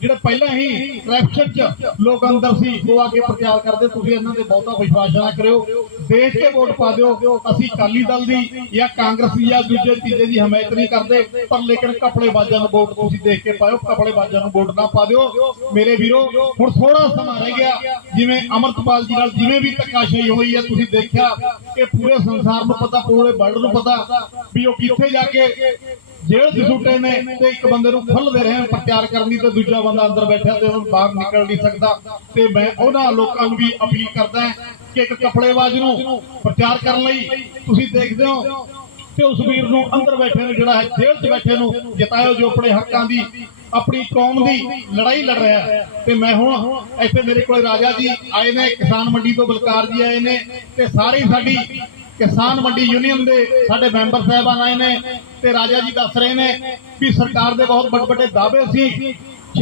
ਜਿਹੜੇ ਪਹਿਲਾਂ ਹੀ ਕਰਪਸ਼ਨ ਚ ਲੋਕ ਅੰਦਰ ਸੀ, ਉਹ ਆ ਪ੍ਰਚਾਰ ਕਰਦੇ, ਤੁਸੀਂ ਇਹਨਾਂ ਦੇ ਬਹੁਤਾ ਵਿਸ਼ਵਾਸ ਨਾ ਕਰਿਓ। ਦੇਖ ਕੇ ਵੋਟ ਪਾ ਦਿਓ, ਅਸੀਂ ਅਕਾਲੀ ਦਲ ਦੀ ਜਾਂ ਕਾਂਗਰਸੀ ਜਾਂ ਦੂਜੇ ਤੀਜੇ ਦੀ ਹਮਾਇਤ ਨਹੀਂ ਕਰਦੇ, ਪਰ ਲੇਕਿਨ ਕਪੜੇ ਬਾਜਾਂ ਨੂੰ ਵੋਟ ਤੁਸੀਂ ਦੇਖ ਕੇ ਪਾਇਓ ਕਪੜੇ ਬਾਜਾਂ ਨੂੰ ਵੋਟ ਨਾ ਪਾ ਦਿਓ। ਮੇਰੇ ਵੀਰੋ, ਹੁਣ ਥੋੜਾ ਸਮਾਂ ਰਹਿ ਗਿਆ, ਜਿਵੇਂ ਅਮਰਤਪਾਲ ਜੀ ਨਾਲ ਜਿਵੇਂ ਵੀ ਧੱਕਾਸ਼ਾਹੀ ਹੋਈ ਹੈ, ਤੁਸੀਂ ਦੇਖਿਆ ਕਿ ਪੂਰੇ ਸੰਸਾਰ ਨੂੰ ਪਤਾ, ਪੂਰੇ ਵਰਲਡ ਨੂੰ ਪਤਾ ਵੀ ਉਹ ਕਿੱਥੇ ਜਾ ਕੇ ਜੇਲ੍ਹ ਚ ਸੁੱਟੇ ਨੇ ਤੇ ਇੱਕ ਬੰਦੇ ਨੂੰ ਖੁੱਲ ਰਹੇ ਪ੍ਰਚਾਰ ਕਰਨ ਦੀ ਤੇ ਦੂਜਾ ਬੰਦਾ ਅੰਦਰ ਬੈਠਾ ਤੇ ਉਹਨੂੰ ਬਾਹਰ ਨਿਕਲ ਨਹੀਂ ਸਕਦਾ। ਤੇ ਮੈਂ ਉਹਨਾਂ ਲੋਕਾਂ ਨੂੰ ਵੀ ਅਪੀਲ ਕਰਦਾ ਕਿ ਇੱਕ ਕਪੜੇਬਾਜ਼ ਨੂੰ ਪ੍ਰਚਾਰ ਕਰਨ ਲਈ ਤੁਸੀਂ ਦੇਖਦੇ ਹੋ ਤੇ ਉਸ ਵੀਰ ਨੂੰ ਅੰਦਰ ਬੈਠੇ ਨੂੰ, ਜਿਹੜਾ ਹੈ ਜੇਲ੍ਹ 'ਚ ਬੈਠੇ ਨੂੰ ਜਿਤਾਇਓ ਜੋ ਆਪਣੇ ਹੱਕਾਂ ਦੀ, ਆਪਣੀ ਕੌਮ ਦੀ ਲੜਾਈ ਲੜ ਰਿਹਾ ਹੈ। ਤੇ ਮੈਂ ਹੁਣ ਇੱਥੇ ਮੇਰੇ ਕੋਲ ਰਾਜਾ ਜੀ ਆਏ ਨੇ, ਕਿਸਾਨ ਮੰਡੀ ਤੋਂ ਬਲਕਾਰ ਜੀ ਆਏ ਨੇ ਤੇ ਸਾਰੇ ਸਾਡੀ ਕਿਸਾਨ ਮੰਡੀ ਯੂਨੀਅਨ ਦੇ ਸਾਡੇ ਮੈਂਬਰ ਸਾਹਿਬਾਨ ਆਏ ਨੇ ਤੇ ਰਾਜਾ ਜੀ ਦੱਸ ਰਹੇ ਨੇ ਵੀ ਸਰਕਾਰ ਦੇ ਬਹੁਤ ਵੱਡੇ ਵੱਡੇ ਦਾਅਵੇ ਸੀ